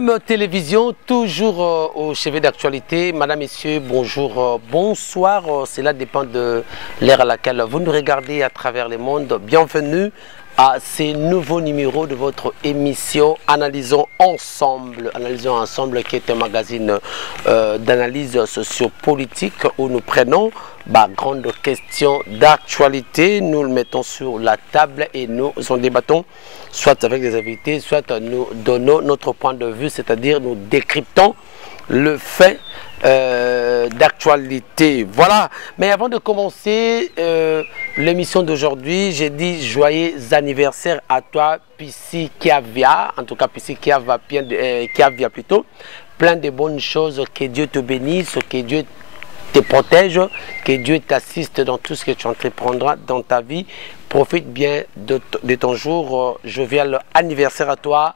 FM Télévision, toujours au chevet d'actualité. Madame, Messieurs, bonjour, bonsoir. Cela dépend de l'ère à laquelle vous nous regardez à travers le monde. Bienvenue à ces nouveaux numéros de votre émission Analysons Ensemble. Analysons Ensemble, qui est un magazine d'analyse sociopolitique où nous prenons grandes questions d'actualité. Nous le mettons sur la table et nous en débattons soit avec des invités, soit nous donnons notre point de vue, c'est-à-dire nous décryptons le fait d'actualité. Voilà. Mais avant de commencer l'émission d'aujourd'hui, j'ai dit joyeux anniversaire à toi, Pissi Kiavia. En tout cas, Pissi Kiavia plutôt. Plein de bonnes choses. Que Dieu te bénisse, que Dieu te protège, que Dieu t'assiste dans tout ce que tu entreprendras dans ta vie. Profite bien de ton jour. Jovial anniversaire à toi,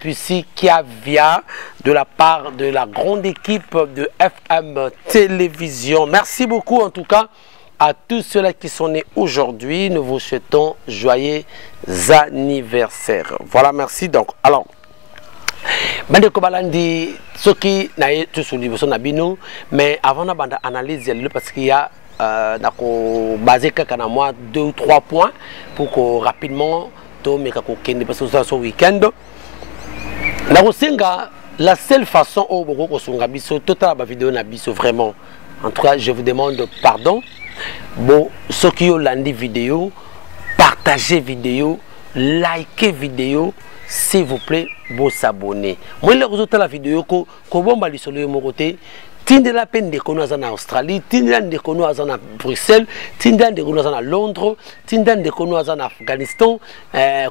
Pissi Kiavia, de la part de la grande équipe de FM Télévision. Merci beaucoup en tout cas à tous ceux-là qui sont nés aujourd'hui. Nous vous souhaitons joyeux anniversaire. Voilà, merci. Donc, alors, bande kobalandi soki na tout sur liboso na bino, mais avant na bande analyse parce qu'il y a basé kaka na moi 2 ou 3 points pour que rapidement to meka ko kende parce que ça ce week-end na kosenga la seule façon au boko ko sunga biso total ba vidéo na biso vraiment. En tout cas, je vous demande pardon. Bon, ceux qui ont landi vidéo, partagez vidéo, likez vidéo, s'il vous plaît, vous s'abonner. Moi, je vous la vidéo que vous avez sur le côté. Tinde la peine de connaître en Australie, tinde la de connaître en Bruxelles, tinde la de connaître en Londres, tinde la de connaître en Afghanistan,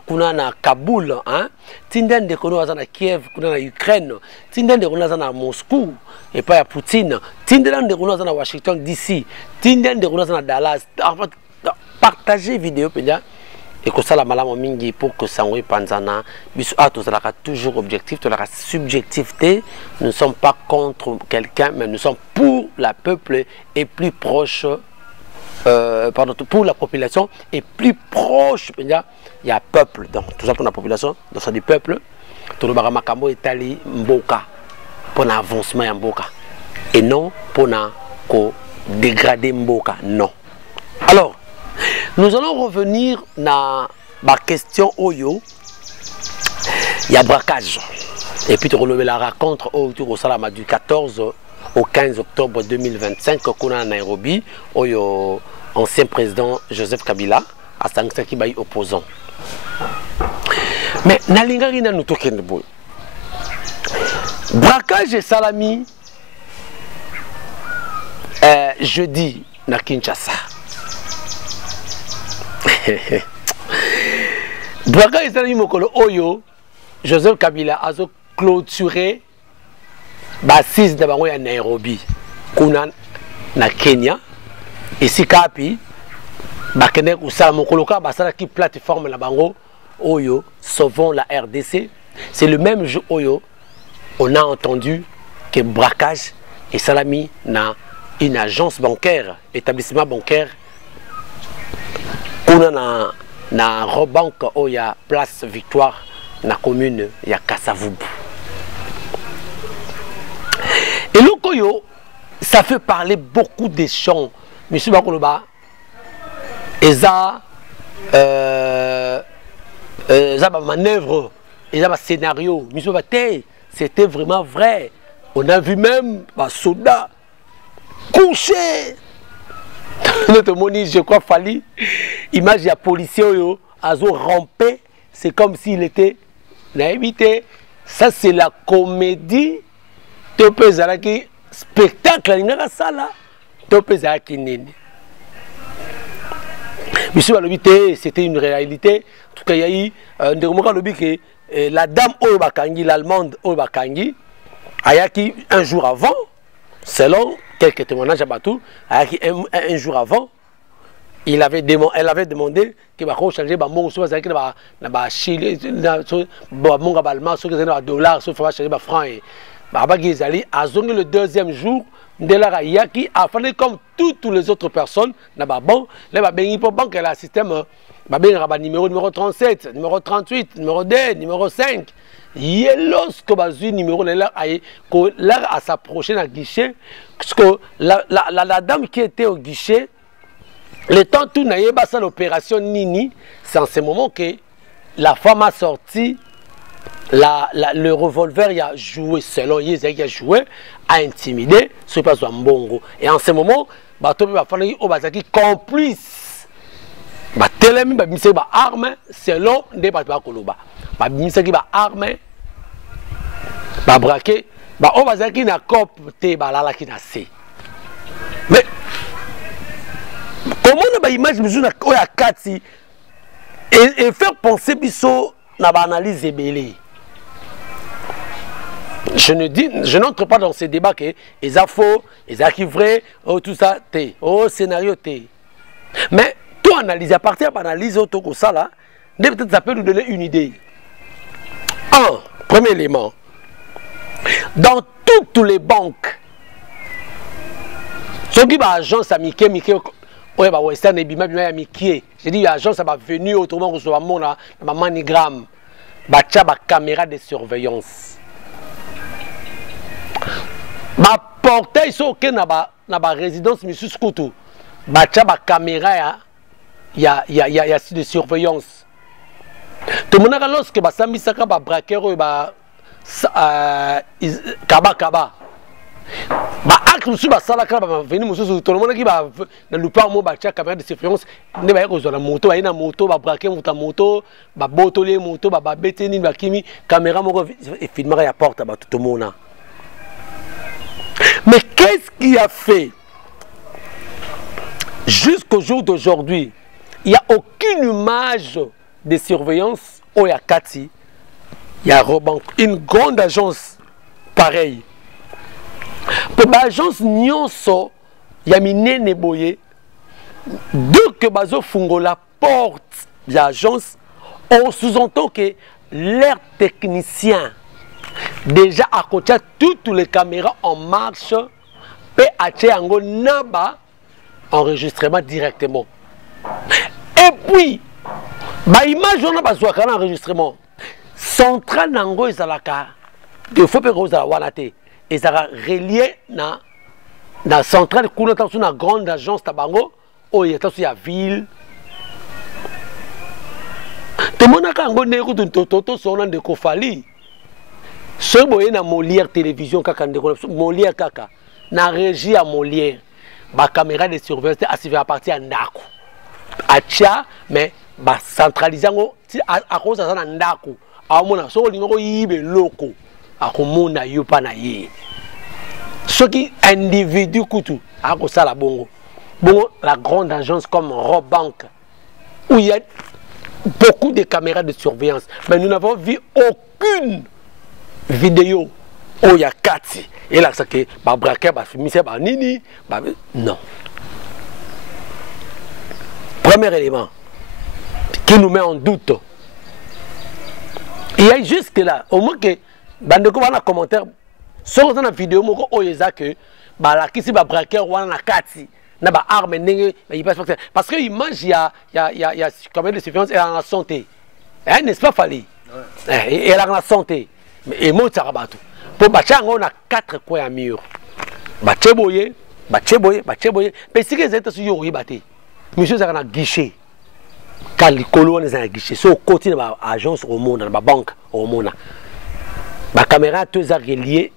kuna na Kaboul, hein, tinde la de connaître en Kiev, kuna na Ukraine, tinde la de connaître en Moscou et pas à Poutine, tinde la de connaître en Washington DC, tinde la de connaître en Dallas. Partagez vidéo pédia. Et que ça la malama mingi pour que ça soit panzana biso ato ça toujours objectif to la subjectivité. Nous ne sommes pas contre quelqu'un mais nous sommes pour la peuple et plus proche pardon, pour la population et plus proche il y a peuple donc tout ça pour la population donc ça dit peuple tout le baramakambo etali mboka pour l'avancement ya mboka et non pour na ko dégrader mboka non. Alors nous allons revenir à ma question Oyo. Il y a braquage. Et puis tu relever la rencontre autour au Salama du 14 au 15 octobre 2025 qu'on a à Nairobi. Oyo, ancien président Joseph Kabila, à Sankaki Bayi opposant. Mais Nalingari na nous token boy. Braquage et salami jeudi na Kinshasa. Braquage et salami mokolo Oyo, Joseph Kabila a clôturé bassise de bango ya Nairobi kuna na Kenya ici kapi bakene kusala mokolo ka basala ki plateforme la bango Oyo sauvons la RDC. C'est le même jour Oyo on a entendu que braquage et salami na une agence bancaire, établissement bancaire kuna na Robank Oya place Victoire na commune ya Kasavubu. Et le Koyo, ça fait parler beaucoup des champs. Monsieur Bakoloba, Eza manœuvre, Eza scénario. Monsieur Bate, c'était vraiment vrai. On a vu même un soldat couché. Notre moni, je crois, Fali, image ya policier azo rampé, c'est comme s'il était naïvité. Ça c'est la comédie. Topé Zaraki spectacle n'ira ça là. Topé Zaraki nini. Monsieur Balobité, c'était une réalité. En tout cas, il y a eu que la dame Obakangi, l'allemande Obakangi, Ayaki un jour avant, selon quelques témoignages à Batou, un jour avant, elle avait demandé que va changer mon soit avec na Chili na monga balma so que na dollar so fa changer ba franc et ba gizali azongi le deuxième jour de la yaki a fallu comme toutes les autres personnes na ba bon les ba bengi pour banque la système babengaka numéro 37, numéro 38, numéro 2, numéro 5. Et lorsque bazui numéro là à s'approcher d'un guichet, parce que la dame qui était au guichet, le temps tout n'ayait pas ça l'opération Nini, c'est en ce moment que la femme a sorti le revolver, il a joué selon il a joué, a intimidé, ce n'est pas un bongo. Et en ce moment, bateau va falloir qu'il complice. Telemi ba mise ba arme selon des bateaux koloba. Ba mise ki ba arme ba braquer ba o bazaki na cop te ba lala ki na se. Mais comment on ba image biso na oya kati et faire penser biso na ba analyse ebele. Je n'entre pas dans ces débats que ils a faux, ils a qui vrai, oh tout ça te, oh scénario te. Mais tout analyse à partir de l'analyse auto que ça là, peut-être ça peut nous donner une idée. Un, premier élément. Dans toutes les banques, ceux qui ont agence à Mickey, ouais, bah Western et Bima Mickey. J'ai dit l'agence ça va venir autrement que ce soit mon manigramme, bah tcha bah caméra de surveillance. Ma portail sont ok na ba résidence Monsieur Scoutou. Bah tcha bah caméra il y a de surveillance. Tout le monde a lorsque bah sambi saka bah braqueur bah kaba. Bah acte monsieur bah sala kaba bah venir monsieur tout le monde qui bah na lupa mo bah tcha caméra de surveillance ne ba yako na moto ba ina moto bah braquer moto bah botolier moto bah beteni bah kimi caméra mo et filmer ya porte bah tout le monde. Mais qu'est-ce qui a fait jusqu'au jour d'aujourd'hui? Il n'y a aucune image de surveillance au Yakati. Il y a une grande agence pareille. Pour l'agence Nyonso, il y a miné neboye. Dès que Bazo Fungo la porte de l'agence, on sous-entend que leurs techniciens déjà à côté toutes les caméras en marche peut acheter un naba enregistrement directement. Et puis, bah image on a besoin d'un enregistrement. Central nango ezalaka de faut que vous awalate et ça va relier na centrale kuna sur na grande agence tabango o yeta sur la ville. Tout le monde a kango neko toto sona de kofali. Ce boye na Molière télévision kaka ndeko Molière kaka na régie à Molière ba caméra de surveillance à partir à ndako acha mais ba centraliser ngo a cause ça na ndako a mona so lingo yibe loko a komona yo pa na ye ce qui individu kutu a ko sala bongo la grande agence comme Robank où il y a beaucoup de caméras de surveillance mais nous n'avons vu aucune vidéo où il y a 4 et là c'est que bah braquer bah filmer bah nini bah non. Premier élément qui nous met en doute, il y a jusque là au moins que bandeko va dans commentaire sur dans la vidéo moko oyeza que bah la qui si bah braquer ou na 4 na ba arme ndenge il passe parce que image il y a quand même de surveillance et en santé hein n'est-ce pas Fali et elle a la santé. Et moi, ça va tout. Pour bâtir, on a 4 coins à mur. Bâtir boyer. Mais si les états sont au bâti, monsieur, ça a un guichet. Quand les colons ont un guichet, c'est au côté de l'agence au monde, dans la banque au monde. La caméra est tous reliés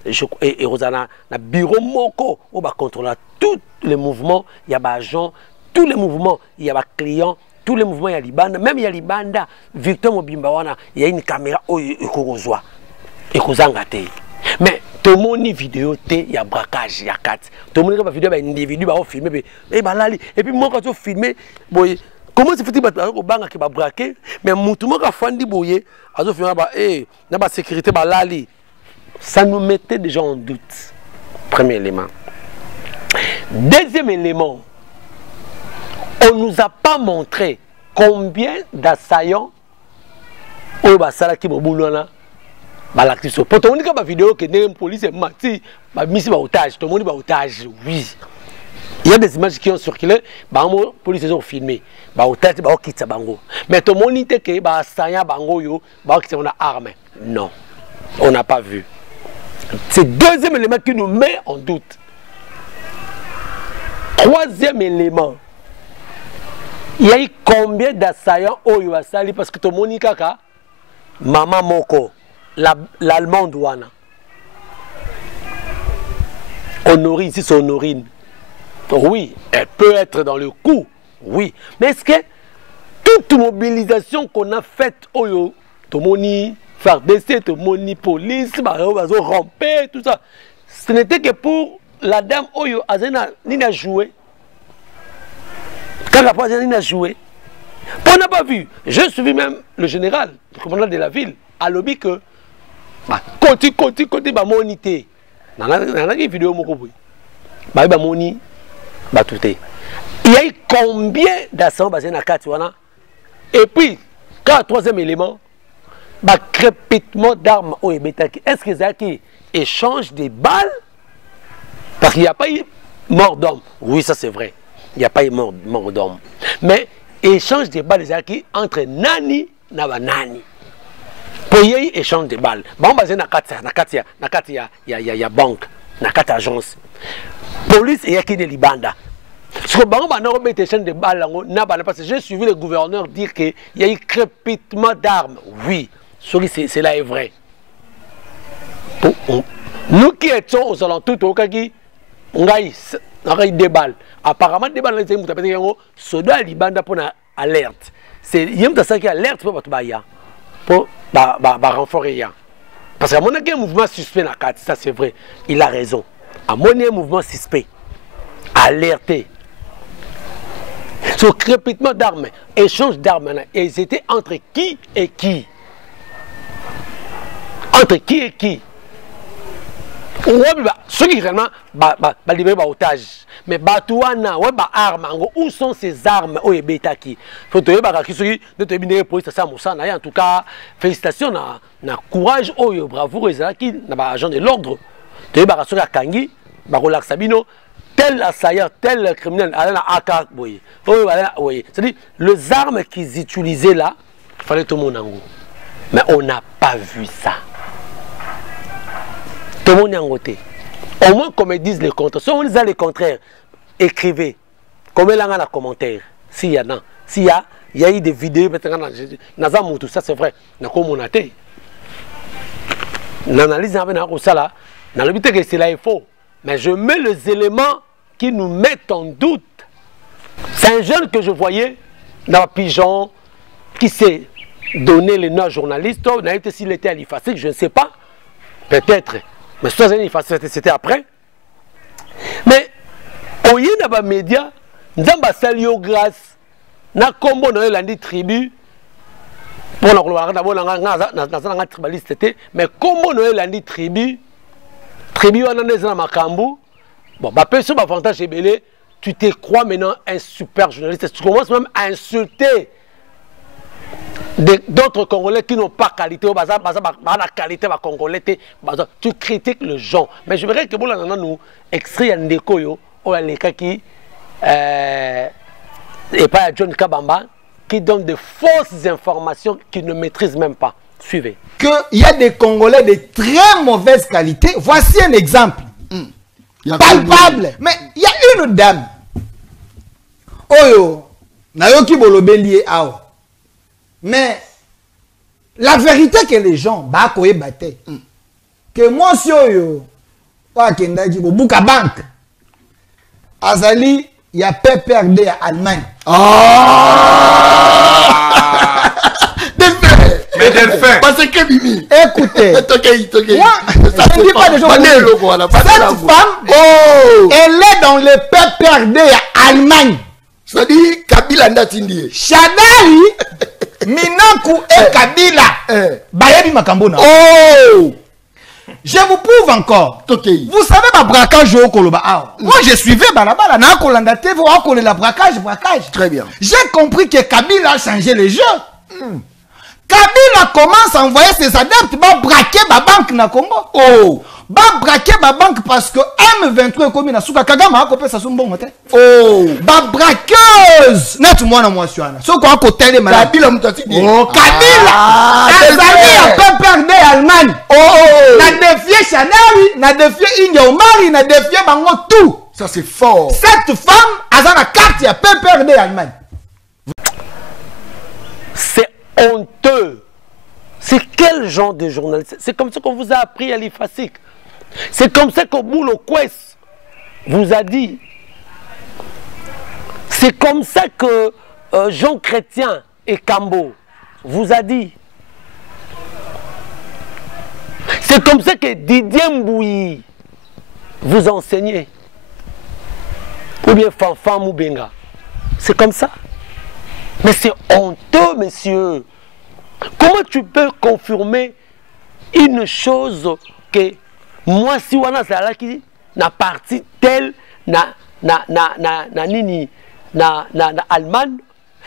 et Rosana, le bureau Moko, on va contrôler tous les mouvements. Il y a des agents, tous les mouvements, il y a des clients. Tous les mouvements, il y a les bandes, même il y a les bandes, Victor Mobimbawana, il y a une caméra où il y a mais tout le monde vidéo, il y a braquage, il y a 4. Tout le monde a vidéo, il y a un individu qui va filmer, et puis moi quand je filme, comment c'est fait que le banque qui va braquer, mais tout le monde a fait des la sécurité, ça nous mettait déjà en doute. Premier élément. Deuxième élément. On ne nous a pas montré combien d'assaillants au Basala qui m'ont l'actif. Pour tout le monde qui a vidéo que la police est mati, mis otage, tout le monde est otage, oui. Il y a des images qui ont circulé, les policiers ont filmé. Mais tout le monde dit que les bango arme. Non, on n'a pas vu. C'est le deuxième élément qui nous met en doute. Troisième élément, il y a eu combien d'assaillants au Yuasali parce que tout le monde dit que Maman Moko, l'Allemande Wana. Honorine, si c'est Honorine. Oui, elle peut être dans le coup. Oui. Mais est-ce que toute mobilisation qu'on a faite au Tomoni, FARDC, Tomoni, police, ramper, tout ça, ce n'était que pour la dame Oyo Azena Nina joué. Quand la Azena Nina joué, on n'a pas vu. J'ai suivi même le général, le commandant de la ville, à lobby que côté monité. Dans la vidéo moni batouté. Il y a eu combien d'assauts basés dans Katiwana? Et puis, quand le troisième élément, crépitement d'armes au Ebetaki. Est-ce que Zaki échange des balles? Parce qu'il n'y a pas eu mort d'homme. Oui, ça c'est vrai. Il n'y a pas eu mort d'homme. Mais échange des balles Zaki entre Nani et Nani. Pour y avoir échange des balles. Bon, basé dans Katia, il y a banque, dans Katia agence. Police et Yakine Libanda. Ce que bon, on a échange des balles, parce que j'ai suivi le gouverneur dire qu'il y a eu crépitement d'armes. Oui, cela est vrai. Nous qui étions aux alentours, on a eu des balles. Apparemment, des balles, c'est soda Libanda pour une alerte. C'est ça qui alerte pour renforcer. Parce qu'à mon avis, un mouvement suspect dans la carte, ça c'est vrai. Il a raison. À mon avis, un mouvement suspect. Alerté. Ce crépitement d'armes, échange d'armes, et c'était entre qui et qui? Entre qui et qui? Ceux qui réellement libéré par otage. Mais Batouana, où sont ces armes au Ebetaki? Faut te en tout cas, félicitations na courage au bravoure qui n'a agent de l'ordre. Tu es sur la Kangi, Sabino, tel assaillant, tel criminel, c'est-à-dire les armes qu'ils utilisaient là, il fallait tout le monde en haut. Mais on n'a pas vu ça. Tout le monde est en côté. Au moins, comme ils disent les contraires. Si on dit les contraires, écrivez. Comme il y a dans les commentaires. S'il y en a. S'il y a eu des vidéos, tout ça c'est vrai. L'analyse avec ça, que c'est là il faut. Mais je mets les éléments qui nous mettent en doute. C'est un jeune que je voyais dans Pigeon qui s'est donné les noms journalistes. S'il était à l'IFACIC, je ne sais pas. Peut-être. Mais c'était après. Mais au y a des médias, nous avons salio grâce na combo dans la tribu pour la tribaliste, mais combo dans la tribu on a des makambu. Bon, personne avantage belé, tu te crois maintenant un super journaliste, tu commences même à insulter d'autres Congolais qui n'ont pas qualité, la qualité Congolais, tu critiques le gens. Mais je voudrais que vous nous extrait un déco qui et pas John Kabamba qui donne de fausses informations qu'il ne maîtrise même pas. Suivez. Qu'il y a des Congolais de très mauvaise qualité. Voici un exemple. Palpable. Mais il y a une dame. Oyo, Nayoki Bolobeli ao. Mais la vérité que les gens bakoye baté que moi si oyo wa kendaki bo buka bank azali ya PPRD ya Allemagne. Parce que Mimi, écoutez, moi, ça ne dit pas de gens. Cette femme, elle est dans le PPRD à Allemagne. Ça dit Kabila Ndatindi. Shadari, Minaku et Kabila. Bayebi Makambona. Je vous prouve encore. Vous savez ma braquage au Koloba. Moi je suivais Balabala, na Kolanda TV, la braquage. Très bien. J'ai compris que Kabila a changé les jeux. Kabila commence à envoyer ses adeptes pour braquer la banque na Congo. Oh, ba braquer la banque parce que M23 est comme na suka Kagame a copé ça son bon moté. Oh, ba braqueuse. Net moi na moi suana. So quoi côté les malades. Kabila mutati. Oh, Kabila. Azali a PPRD Allemagne. Oh, na défier Chanel, na défier India Omari, na défier bango tout. Ça c'est fort. Cette femme a la carte ya PPRD Allemagne. C'est honteux. C'est quel genre de journaliste? C'est comme ça qu'on vous a appris à l'IFASIC. C'est comme ça qu'au bout le Quest vous a dit. C'est comme ça que Jean Chrétien et Cambo vous a dit. C'est comme ça que Didier Mbouyi vous a enseigné. Ou bien Fanfan Moubenga. C'est comme ça. Mais c'est honteux, monsieur. Comment tu peux confirmer une chose que moi, si on a ça qui na partie telle na Allemagne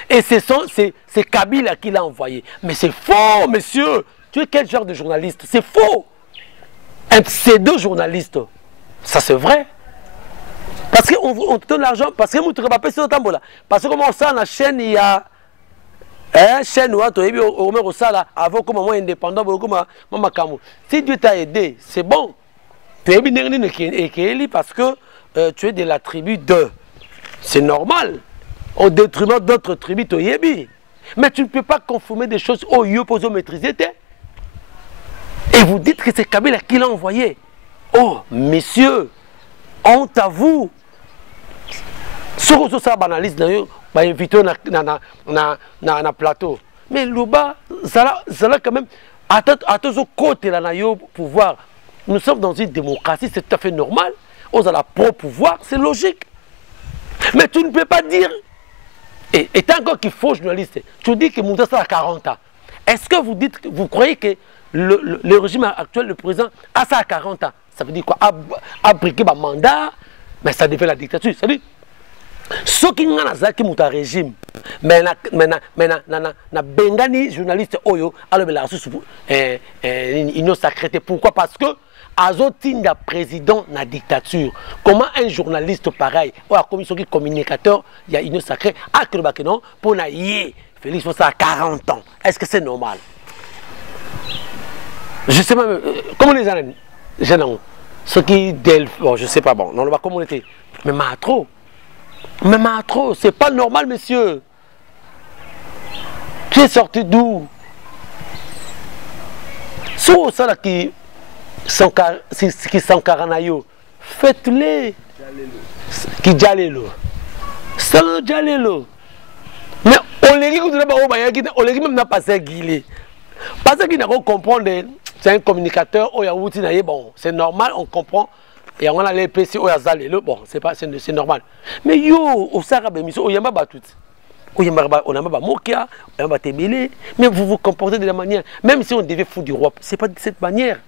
et c'est Kabila qui l'a envoyé. Mais c'est faux, monsieur. Tu es quel genre de journaliste? C'est faux. Un pseudo-journaliste. Ça c'est vrai. Parce qu'on te donne l'argent, parce que nous ne pas sur le tambour. Parce que comme on sait, la chaîne, il y a une chaîne où tu es au Sala, avant comme moi indépendant, si Dieu t'a aidé, c'est bon. Tu es bien parce que tu es de la tribu de. C'est normal. Au détriment d'autres tribus, tu es bien. Mais tu ne peux pas conformer des choses au lieu pour maîtriser. Et vous dites que c'est Kabila qui l'a envoyé. Oh, messieurs, honte à vous. Si vous avez banaliste, vous invité na plateau. Mais Louba, ça quand même, à tous côtés de pouvoir. Nous sommes dans une démocratie, c'est tout à fait normal. Vous avez pro pouvoir, c'est logique. Mais tu ne peux pas dire. Et tant qu'il faut journaliste, tu dis que Moussa a 40 ans. Est-ce que vous croyez que le régime actuel, le président, a ça à 40 ans? Ça veut dire quoi? Abriquer un mandat, mais ça devient la dictature. Ça veut dire, ceux qui ont un régime, mais na bengani journaliste oyo, alors la union sacrée. Pourquoi? Parce que azotinda président na dictature. Comment un journaliste pareil, ou la commission qui communicateur, il y a union sacrée, a que le non pour na yé Félix Fossa à 40 ans. Est-ce que c'est normal? Je sais même comment les jeunes, ceux qui bon, je sais pas bon, dans la communauté, mais trop. Mais trop, c'est pas normal, monsieur. Tu es sorti d'où? Sur ça là qui s'encaranayo, faites-les. Qui jalelo. Ça le jalelo. Mais on les dit que on les dit même n'a pas ça guilé. Parce qu'il n'a pas comprendre. C'est un communicateur, bon, c'est normal, on comprend. Et on a les PC, bon, c'est normal. Mais yo, au Sarabé, on a pas tout. On a pas mokia, on a pas tébélé. Mais vous vous comportez de la manière, même si on devait foutre du roi, c'est pas de cette manière.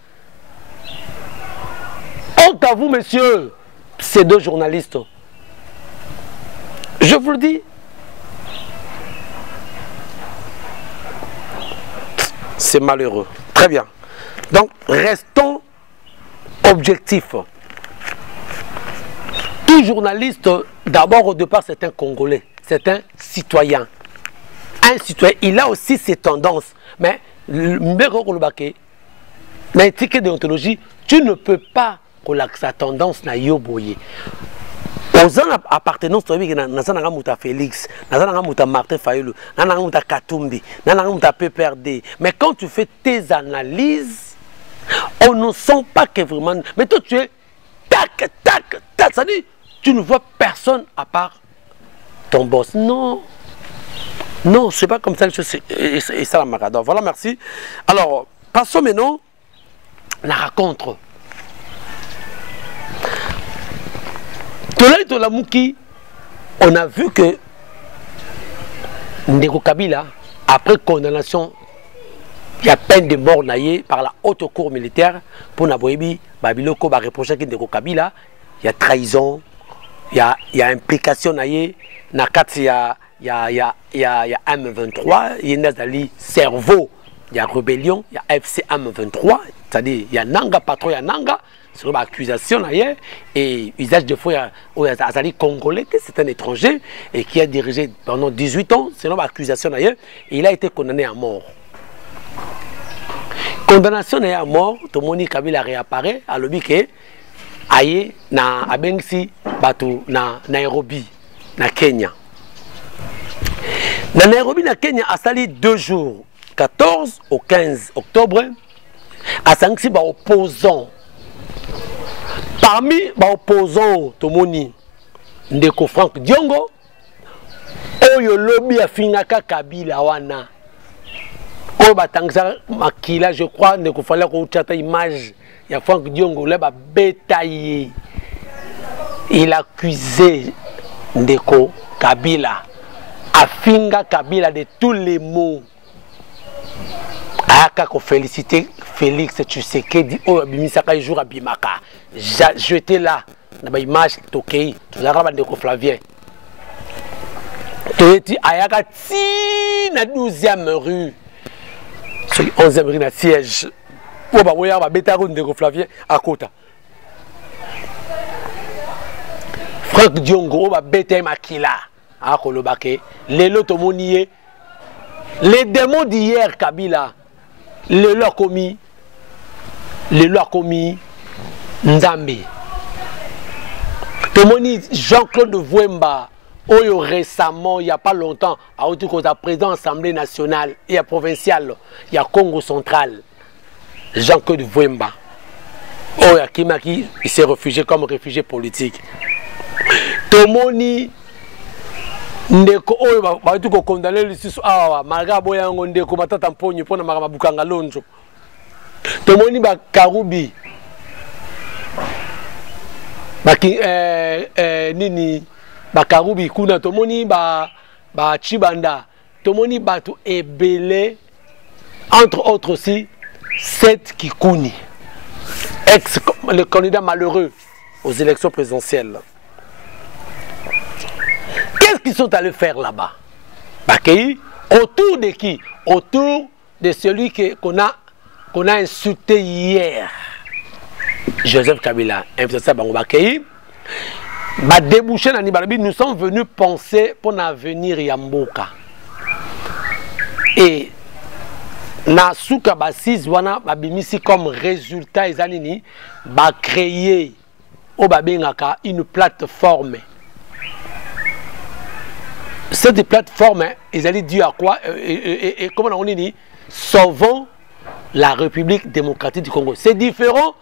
Honte à vous, messieurs, ces deux journalistes. Je vous le dis. C'est malheureux. Très bien. Donc, restons objectifs. Tout journaliste, d'abord au départ, c'est un Congolais, c'est un citoyen. Un citoyen, il a aussi ses tendances. Mais, l'éthique de déontologie, tu ne peux pas relaxer sa tendance na yoboye. Aux appartenances, Nazanamuta Félix, Nazanamuta Martin Fayulu, Nazanamuta Katumbi, Nazanamuta PPRD. Mais quand tu fais tes analyses, on ne sent pas que vraiment. Mais toi, tu es tac, tac, tac. Ça dit, tu ne vois personne à part ton boss. Non. Non, c'est pas comme ça que je sais. Et ça, la Maradon. Voilà, merci. Alors, passons maintenant à la rencontre. On a vu que Ndeko Kabila, après condamnation, il y a peine de mort par la haute cour militaire pour Naboyebi, Babiloko va reprocher que Ndeko Kabila, il y a trahison, il y a implication il y a M23, il y a Nazali cerveau il y a rébellion, il y a FC M23, c'est-à-dire il y a Nanga, patron, il y a Nanga, c'est une accusation d'ailleurs, et usage de faux, il y a Azali Congolais, c'est un étranger, et qui a dirigé pendant 18 ans, c'est une accusation d'ailleurs, et il a été condamné à mort. Condamnation à mort, tout le monde Kabila réapparaît, à l'objet que, aïe, na Abengsi, Batu, na Nairobi, na Kenya. Na Nairobi, na Kenya, a sali 2 jours, 14 au 15 octobre, a sali opposants. Parmi les opposants, Tomoni, Ndeko Frank Diongo, Oyo lobby a Finaka Kabila wana. Oyo batangisa makila, je crois, Ndeko fallait qu'on chate image, il y a Frank Diongo, là, bétaillé. Il a accusé Ndeko Kabila, a Finga Kabila de tous les mots. Aka ko féliciter Félix Tshisekedi o bimisaka jour à Bimaka. J'étais là dans l'image Tokei, tout ça va de Flavien. Tu es ayaka ti na 12e rue. Sur 11e rue na siège. O ba woya ba betaru de Flavien à Kota. Frank Diongo ba beta makila a kolobake. Lelo tomonié. Les démons d'hier Kabila le loi commis Nzambe. Tomoni Jean-Claude Vouemba, Oyo récemment, il n'y a pas longtemps, à la président de l'Assemblée nationale et à provinciale, il y a Congo central. Jean-Claude Vouemba. Oyo Kimaki, il s'est réfugié comme réfugié politique. Tomoni Ndeko oyo ba tu ko condamner lisusu awa malgré boyango ndeko matata mponyo pona makama bukanga lonjo tomoni ba Karubi baki nini ba Karubi kuna tomoni ba Chibanda tomoni batu ebele entre autres aussi Seth Kikuni le candidat malheureux aux élections présidentielles. Qu'est-ce qu'ils sont allés faire là-bas? Autour de qui? Autour de celui qu'on a insulté hier. Joseph Kabila. Nous sommes venus penser pour l'avenir Yamboka. Et Nasuka Basis wana babimisi comme résultat ezalini ba créer une plateforme. Cette plateforme, ils allaient dire à quoi et comment on dit, sauvons la République démocratique du Congo. C'est différent.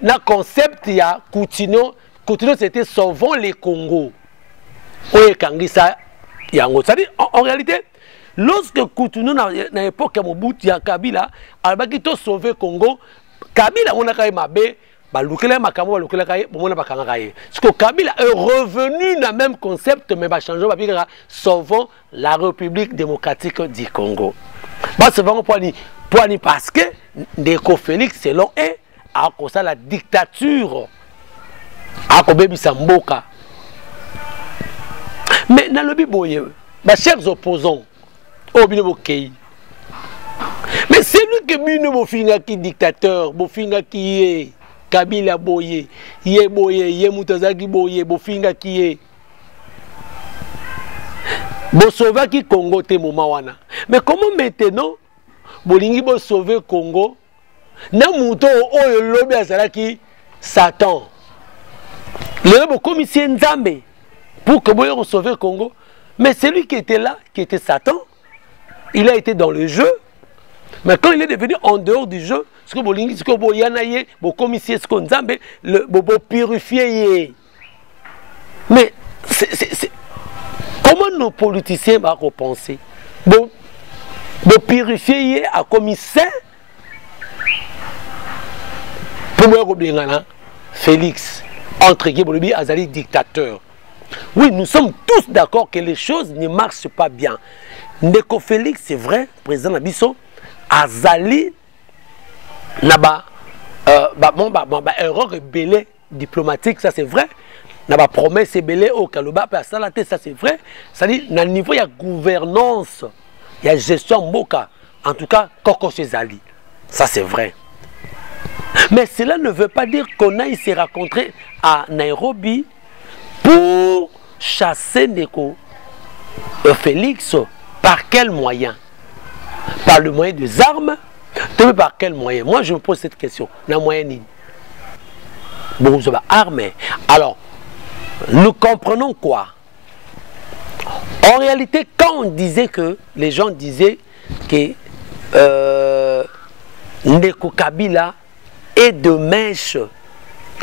Le concept, il y a Coutinho, c'était sauvons les Congo. C'est-à-dire, en réalité, lorsque Coutinho, dans l'époque de Mobutu, Kabila, a sauvé le Congo, Kabila, on a quand même parce que Kabila est revenu dans le même concept, mais va changer, sauvons la République démocratique du Congo. Parce que Ndeko Félix, selon eux, a causé la dictature. A causé Samboka. Mais dans le Biboye, mes chers opposants, mais c'est lui qui est le dictateur, qui est Kabila boye, ye Mutazaki boye, bofinga kiye. Sauver ki Congo te momawana. Mais comment maintenant, bolingi bo sauver Congo, na muto oyo lobi azalaki Satan. Le commissaire Nzambe pour que boye sauver Congo. Mais celui qui était là, qui était Satan, il a été dans le jeu. Mais quand il est devenu en dehors du jeu, ce que bolingi, ce que boyanaye, bo commissaire, ce qu'on Nzambe, le bo purifier. Mais comment nos politiciens vont repenser? Bon purifier à commissaire pour moi Félix entre guillemets Azali dictateur. Oui, nous sommes tous d'accord que les choses ne marchent pas bien. Ndeko Félix, c'est vrai, président Nabiso, Azali naba erreur rebelle diplomatique, ça c'est vrai. Naba promesse rebelle au Kaluba, ça c'est vrai. C'est-à-dire, à niveau il y a gouvernance, il y a gestion mboka. en tout cas, Koko Cezali. Ça, c'est vrai. Mais cela ne veut pas dire qu'on aille se rencontrer à Nairobi pour chasser Ndeko Félix. Par quel moyen? Par le moyen des armes? Par quel moyen? Moi, je me pose cette question. La moyenne. Bon, ça va armer. Alors, nous comprenons quoi? En réalité, quand on disait que, les gens disaient que Ndeko Kabila est de mèche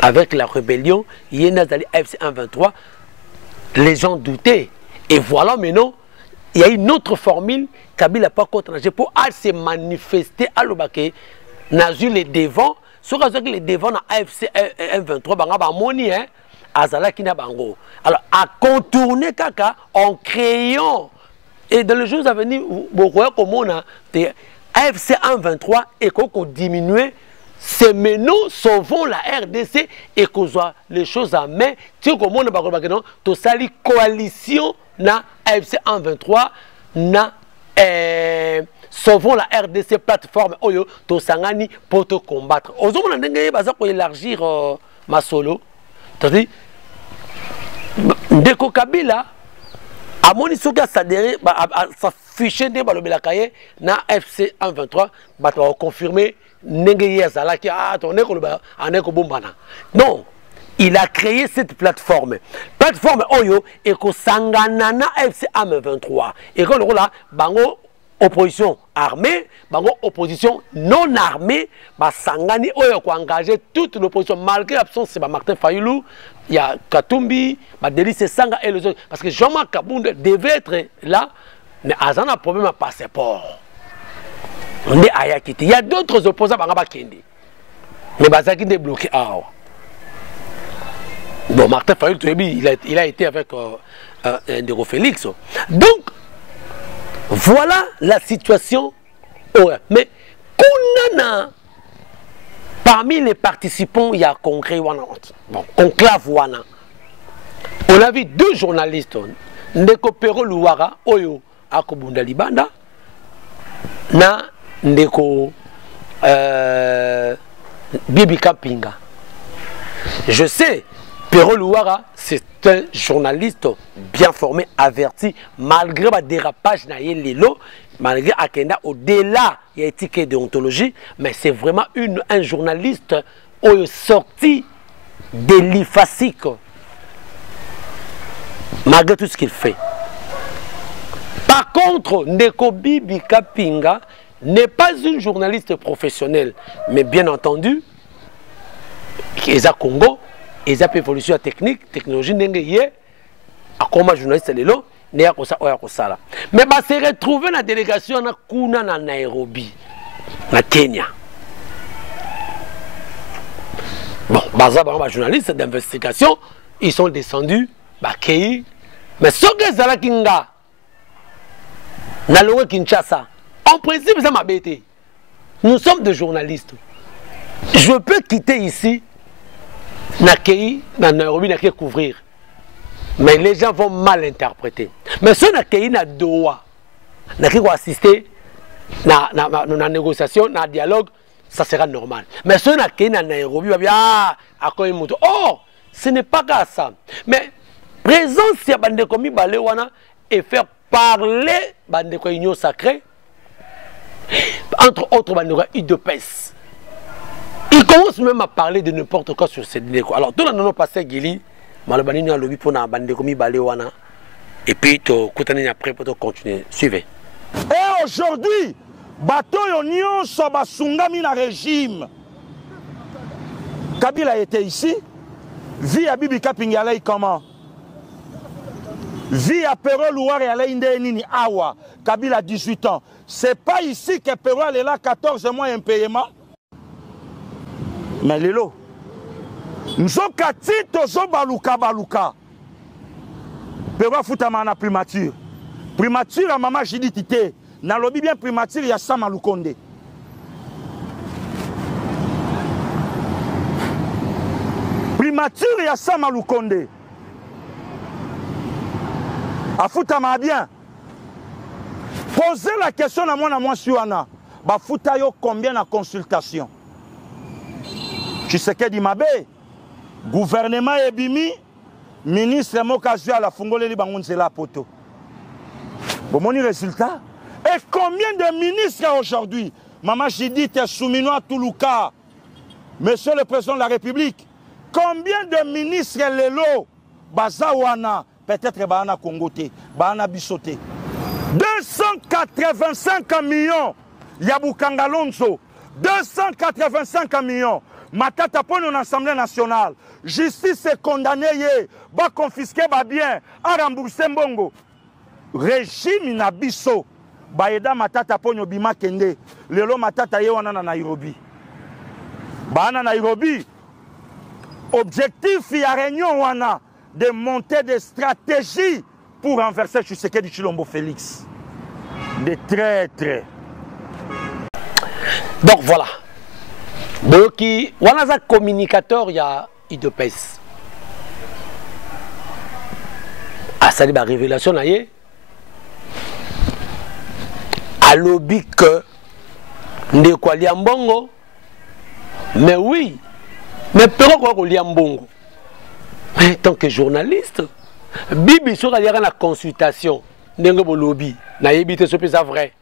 avec la rébellion, Yenazali FC 123, les gens doutaient. Et voilà maintenant, il y a une autre formule, Kabila n'a pas contre pour se manifester à l'Obake, n'a eu les devants, sur les devants dans AFC 123, banga moni hein, azala kina bango. Alors à contourner kaka en créant et dans les jours à venir, vous voyez comment on a AFC 123 et qu'on diminuer. C'est maintenant sauvons la RDC et qu'on soit les choses en main. Tu sais comment on a tout ça, la coalition na AFC 123 na sauvons la RDC plateforme oyo to sangani pour te combattre. Aujourd'hui on a ndenge baza pour élargir ma solo. C'est-à-dire Ndeko Kabila a moni soka s'adhérer sa fiché de balobelakaye na FC 123 ba to confirmer ndenge yazala ki ton ekoloba aneko bombana. Non. Il a créé cette plateforme. Plateforme Oyo et que Sanganana FC AM23. Et quand on a bango opposition armée, bango opposition non armée, bah Sangani Oyo qui a engagé toute l'opposition malgré l'absence de Martin Fayulu, il y a Katumbi, Délice Sanga et les autres. Parce que Jean-Marc Kabound devait être là, mais Azan a un problème à passeport. On est à Yakiti. Il y a d'autres opposants à Kendi. Mais Bazaki est bloqué. Bon, Martin Fayulu, il a été avec Ndeko Félix. Donc, voilà la situation. Mais, parmi les participants, il y a Congrès Wana. Bon, Conclave Wana. On a vu deux journalistes. Ndeko Pero Luwara, Oyo, Akobunda Libanda, na Ndeko Bibi Kapinga. Je sais. Pero Luwara, c'est un journaliste bien formé, averti, malgré le dérapage Lilo, malgré Akenda, au-delà, il y a éthique et déontologie, mais c'est vraiment un journaliste sorti de l'IFASIC, malgré tout ce qu'il fait. Par contre, Ndeko Bibi Kapinga n'est pas une journaliste professionnelle, mais bien entendu, qui est à Congo. Ils ont évolution technique, technologie, comme journaliste, mais bah, se retrouver dans la délégation na Nairobi, na Kenya. Bon, bah, journalistes d'investigation, ils sont descendus, bah, mais ce que c'est là Kinga, na Lowe Kinshasa, en principe, ça m'a bêté. Nous sommes des journalistes. Je peux quitter ici. Dans Nairobi, n'a qu'à couvrir. Mais les gens vont mal interpréter. Mais si on a na Doha, n'a qu'à assister à la négociation, à dialogue, ça sera normal. Mais si on a na Nairobi, oh, ce n'est pas grave ça. Mais présence ya bandeko mi balewana et faire parler bandeko union sacrée, entre autres bandeko UDPS. Il commence même à parler de n'importe quoi sur cette déco. Alors, tout le monde passé Gili, Malabani a lobby pour Bandekomi Balewana. Et puis, tu après pour continuer. Suivez. Et aujourd'hui, bateau yon so basungami na régime. Kabila était ici. Vie à Bibi Kapinga comment? Vie à Pero Luwara et Nini Awa. Kabila a 18 ans. C'est pas ici que Pero est là 14 mois impayement. Mais Lelo, nous sommes baluka. Pero futama na primature. Primature à maman Jidi Tite. Na lobi bien primature ya Sama Lukonde. Primature ya Sama Lukonde. A futama bien. Posez la question à moi sur Anna. Bafuta yo combien de consultation? Tu sais que dit Mabe, gouvernement ebimi, ministre Mokazua la fungole li bangonze la poto. Bon, mon résultat. Et combien de ministres aujourd'hui? Maman Judith Souminoa Toulouka, Monsieur le Président de la République, combien de ministres Lelo, Bazawana, peut-être Bahana Congoté, Bahana Bissoté? 285 millions, Yabukanga Lonzo, 285 millions. Matata pour l'Assemblée nationale. Justice est condamnée, va confisquer va bien, à rembourser Mbongo. Régime Nabiso, Baeda Matata pour Bima Kende, Lelo Matata Yewana na Nairobi. Bana Nairobi, objectif, il y a réunion wana de monter des stratégies pour renverser Tshisekedi Tshilombo Félix. Des traîtres. Donc voilà. Donc, voilà un communicateur, il y a IDPS. Ah, ça dit la révélation, là, à lobby que de quoi liambongo, mais oui, mais pourquoi quoi liambongo? Mais tant que journaliste, Bibi sur la consultation, n'engo bo lobby, na yebite ce c'est vrai.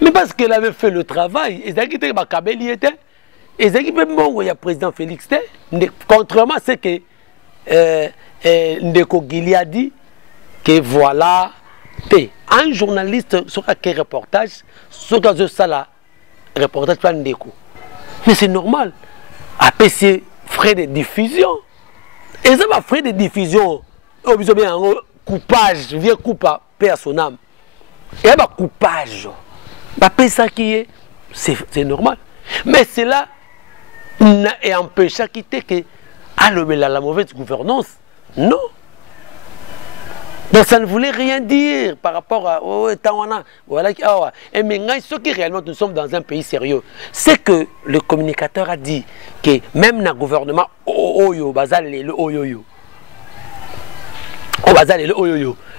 Mais parce qu'elle avait fait le travail, et ça qui était ma Kabeli était. Et ce qui peut il y a le président Félix Té, contrairement à ce que Ndeko Gili a dit, que voilà, un journaliste sur quel reportage, sur ça reportage pas Ndeko. Mais c'est normal. Après c'est frais de diffusion. Et ça va frais de diffusion, on dit bien un coupage, vieux coupa, paix à son âme. Et un coupage, après ça qui est, c'est normal. Mais c'est là et empêcher quitter que la mauvaise gouvernance. Non. Donc ça ne voulait rien dire par rapport à voilà. Et maintenant, ce qui réellement nous sommes dans un pays sérieux, c'est que le communicateur a dit que même dans le gouvernement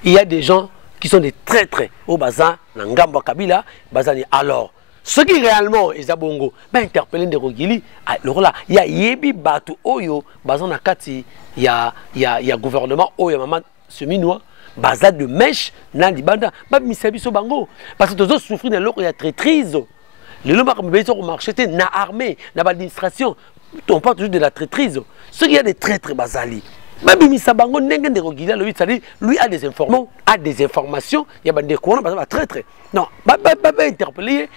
il y a des gens qui sont des traîtres au bazar, Nangamba Kabila, Bazani. Alors, ce qui réellement est Zabongo, interpellé de Rogili, alors là, il y a Yebi Batu Oyo, Bazan Nakati, il y a gouvernement Oyo, maman Seminois, Bazar de Mèche, Nandibanda, Misabiso Bango, parce que tous autres souffrent de l'eau, il y a traîtrise. Les lois ont marché, na armée, na administration, on parle toujours de la traîtrise. Ce qui y a des traîtres Bazali. Lui a des informations, il y a des courants, très très. Non, interpellé,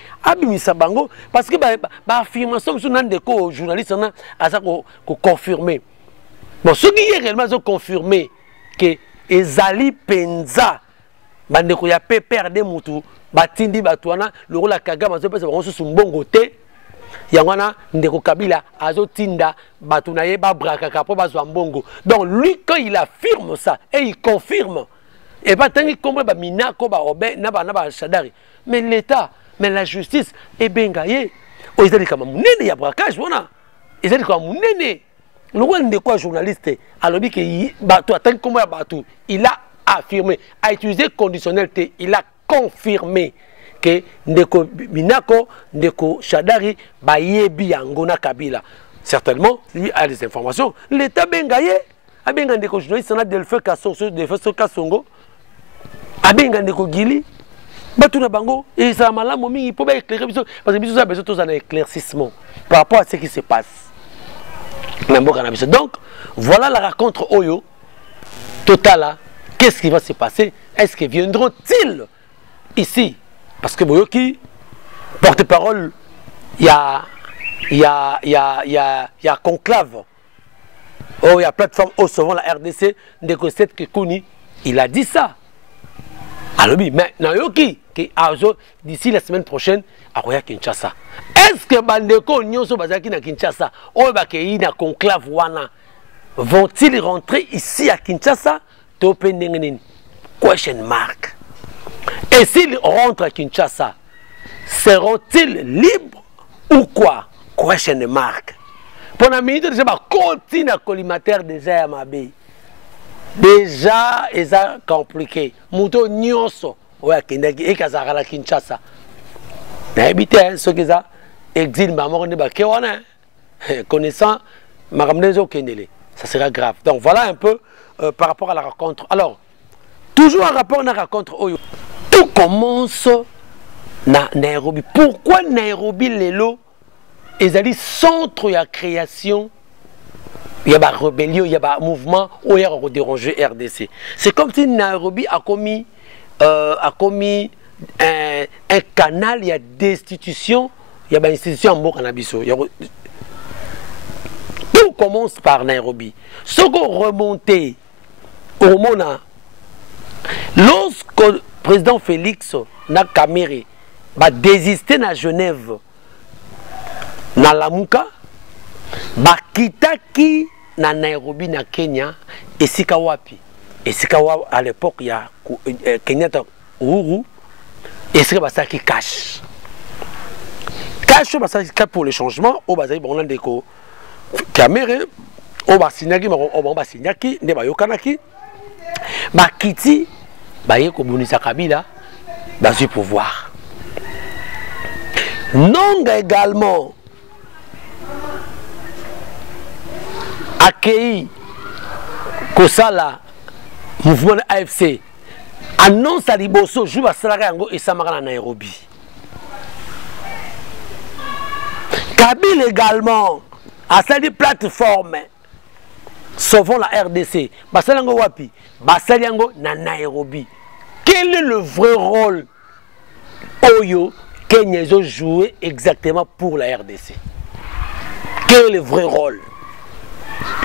parce que l'affirmation que des journalistes a confirmé. Bon, ce qui est réellement confirmé, que Ezali Penza, bandeko ya pépère de Moutou, Batindi Batouana, le rôle à Kagame, c'est un bon côté. Yangwana Ndeko Kabila azotinda batunaye ba brakaka po bazwa mbongo. Donc lui quand il affirme ça et il confirme et pas tant qu'il comprend ba minako ba obé na ba shadari. Mais l'état, mais la justice est bengaye. O izali kama munene ya brakage wana. Izali kama munene. Le roi Ndeko journaliste alobi que batu tant comme ya batu, il a affirmé, a utilisé conditionnalité, il a confirmé que Ndeko Minako, Ndeko Shadari, Bayebi Angona Kabila. Certainement, lui a des informations. L'État bengaye, a benga Ndeko journaliste, on a Delfeu Kassongo, Delfeu Kassongo, a benga Ndeko Gili, Batuna Bango, et ça m'a là, il faut bien éclairer, parce que nous avons besoin d'un éclaircissement par rapport à ce qui se passe. Donc, voilà la rencontre Oyo, totale, qu'est-ce qui va se passer? Est-ce qu'ils viendront-ils ici? Parce que Boyoki, porte-parole, il y a conclave. Oh, il y a plateforme au sauvant la RDC, Ndeko Seth Kekuni, il a dit ça. Alors, mais Nayoki, d'ici la semaine prochaine, à Roya Kinshasa. Est-ce que Bandeko Nyonso Bazaki na Kinshasa, Obakei na conclave wana, vont-ils rentrer ici à Kinshasa? Question mark. Et s'ils rentrent à Kinshasa, seront-ils libres ou quoi? Question mark. Pour la minute, je vais continuer à collimateur déjà à ma baie. Déjà, c'est compliqué. Mouto Nyonso, oya kendaki ekazaka la Kinshasa na habité ce que ça exil maman ne ba kewana connaissant makamnezo kendele ça sera grave. Donc voilà un peu par rapport à la rencontre. Alors toujours en rapport à la rencontre oyo tout commence na Nairobi. Pourquoi Nairobi lelo ezali centre ya création? Il y a une rébellion, il y a un mouvement où il y a dérangé RDC. C'est comme si Nairobi a commis un canal, il y a destitution, il y a une institution en Mokanabiso. Tout commence par Nairobi. Ce qu'on remonte au Mona, lorsque le président Félix Nakamere va désister à Genève, na Lamuka, ba kitaki na Nairobi na Kenya et Sikawapi. Et Sikawa à l'époque il y a Kenyatta Uhuru et c'est ça qui cache. Cache ça pour le changement au bazai bon ndeko Kamere au basinaki au basinaki ne ba yokanaki ba kiti ba yeko bunisa Kabila ba du pouvoir. Nonga également accueilli Kosala mouvement AFC annonce à Liboso joue à Salarango et Samara Nairobi. Kabila également a sali plateforme sauvons la RDC. Basalango wapi? Basalango na Nairobi. Quel est le vrai rôle Oyo Kenya a joué exactement pour la RDC? Quel est le vrai rôle?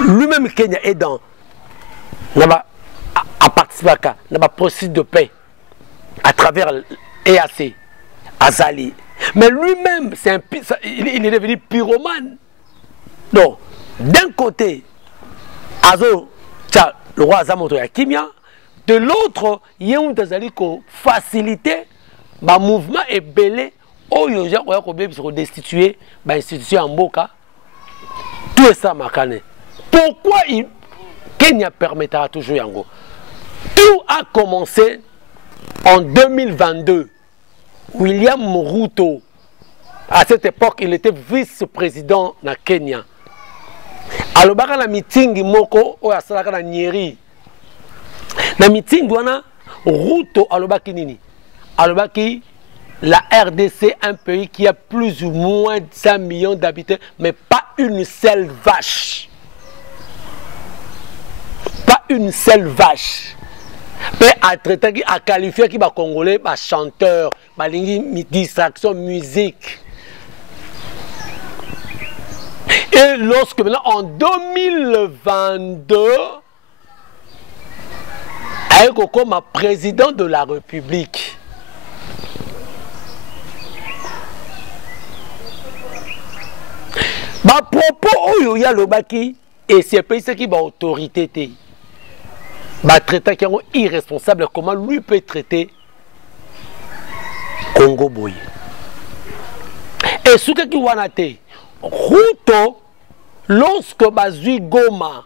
Lui-même Kenya est dans à participer à un processus de paix à travers l'EAC, Azali. Mais lui-même, il est devenu pyromane. Donc, d'un côté, Azo, le roi Azamoto Yakimia, de l'autre, il y a un Azali qui facilite le mouvement et belé, où il y a un destitué l'institution en Boka. Tout ça, Makane. Pourquoi Kenya permettra toujours Yango? Tout a commencé en 2022. William Ruto, à cette époque, il était vice-président na Kenya. Alors, il y a un meeting moko ou à Salaka Nyeri. Na meeting wana Ruto alobaki nini? Alobaki la RDC, un pays qui a plus ou moins de 5 millions d'habitants, mais pas une seule vache. Pas une seule vache. Mais à traiter, à qualifier qui va congolais, bah chanteur, bah distraction, musique. Et lorsque maintenant en 2022, avec comme président de la République, bah propos où il y a le baki et c'est pays qui va autorité. Bah traiter qui est irresponsable, comment lui peut traiter Congo Boy. Et ce qui est Ruto, lorsque Bazui Goma,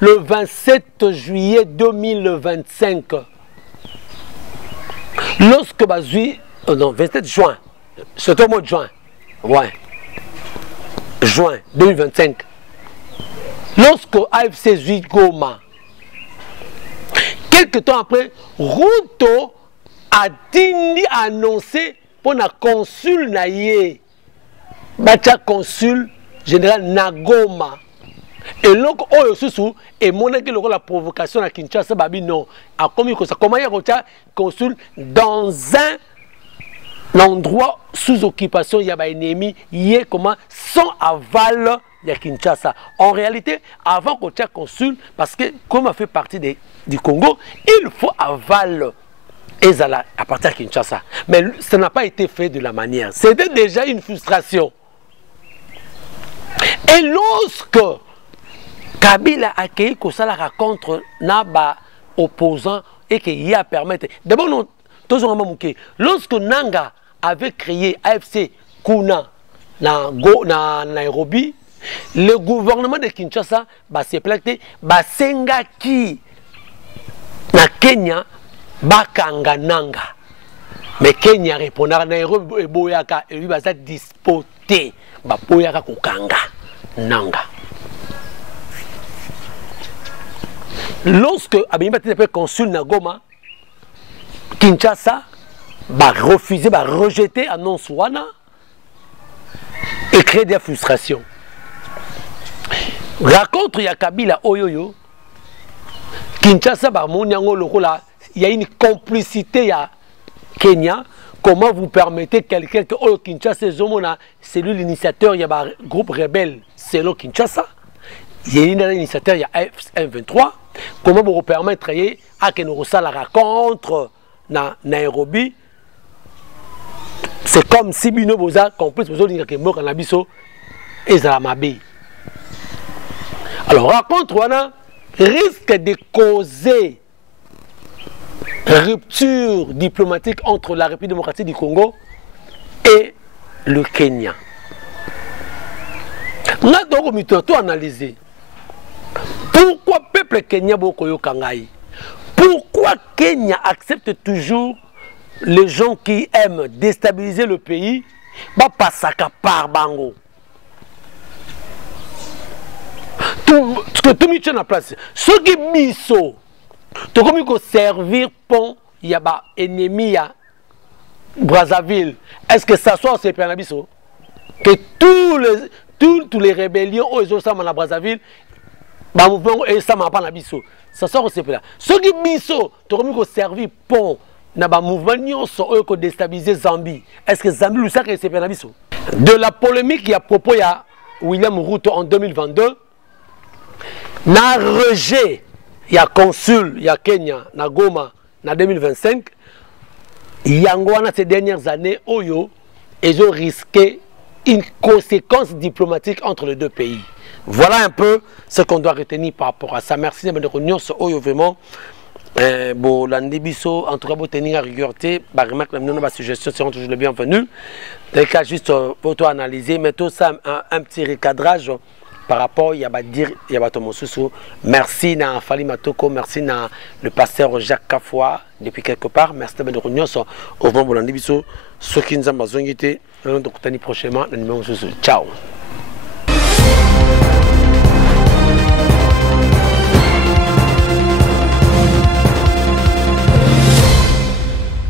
le 27 juillet 2025, lorsque Bazui, non, 27 juin, c'est au mois de juin, ouais, juin 2025, lorsque AFC Zui Goma, quelques temps après, Ruto a annoncé pour la consul naïe, Bacha consul général Nagoma. Et donc, et mon la provocation à Kinshasa, Babi non, a commis ça. Comment il y a consul dans un endroit sous occupation, il y a un ennemi, il y a comment sans aval de Kinshasa. En réalité, avant qu'on soit consul, parce que comme on fait partie du Congo, il faut aval Ezala à partir de Kinshasa. Mais ça n'a pas été fait de la manière. C'était déjà une frustration. Et lorsque Kabila a accueilli que ça la rencontre naba opposant et qu'il y a permettre. D'abord, lorsque Nanga avait créé AFC Kuna na Nairobi, le gouvernement de Kinshasa s'est plaqué, Sengaki na Kenya, Bakanga Nanga. Mais Kenya répondra à Nairobi boyaka et lui va être dispoté ba boyaka kokanga nanga. Lorsque Abimba était consul na Goma, Kinshasa va refuser, va rejeter annonce wana et créer des frustrations. Raconte ya Kabila Oyoyo, Kinshasa va monyango lokola, il y a une complicité ya Kenya. Comment vous permettez quelqu'un que Oyo Kinshasa c'est lui l'initiateur, il y a un groupe rebelle, c'est le Kinshasa. Il y a un initiateur, il y a F23. Comment vous permettre à que nous la rencontre na Nairobi? C'est comme si Bino Boza complice vous dire que mort en abisso et Zalamabe. Alors rencontre wana risque de causer rupture diplomatique entre la République démocratique du Congo et le Kenya. Nous avons analysé pourquoi le peuple Kenya bokoyo kangai. Pourquoi Kenya accepte toujours les gens qui aiment déstabiliser le pays, bah pasaka par bango. Ce que tout le monde en place, ce qui miso, tu comme il servir pour y a ba ennemi à Brazzaville. Est-ce que ça soit c'est Pernabiso que tous les rébellions aux Osama à Brazzaville, bah mouvement et ça m'a pas Nabiso. Ça sort c'est là. Ce qui miso, tu comme il servir pour na ba mouvement nyonso eux ko déstabiliser Zambie. Est-ce que Zambie le sait que c'est Pernabiso? De la polémique il y a propos il y a William Ruto en 2022. Na rejet, il y a consul, il y a Kenya, na Goma, na 2025. Yangwana ces dernières années, Oyo, ils ont risqué une conséquence diplomatique entre les deux pays. Voilà un peu ce qu'on doit retenir par rapport à ça. Merci de réunion sur Oyo vraiment. Bon, l'andibiso, en tout cas, pour tenir à rigueureté, bah remarque la suggestion seront toujours les bienvenus. Les cas juste pour toi analyser, mais tout ça un petit recadrage. Par rapport, il y a dire, il y a merci à Fali Matoko, merci à le pasteur Jacques Kafoua depuis quelque part, merci de réunion au moment où l'on dit ceux qui nous ont besoin de prochainement, ciao.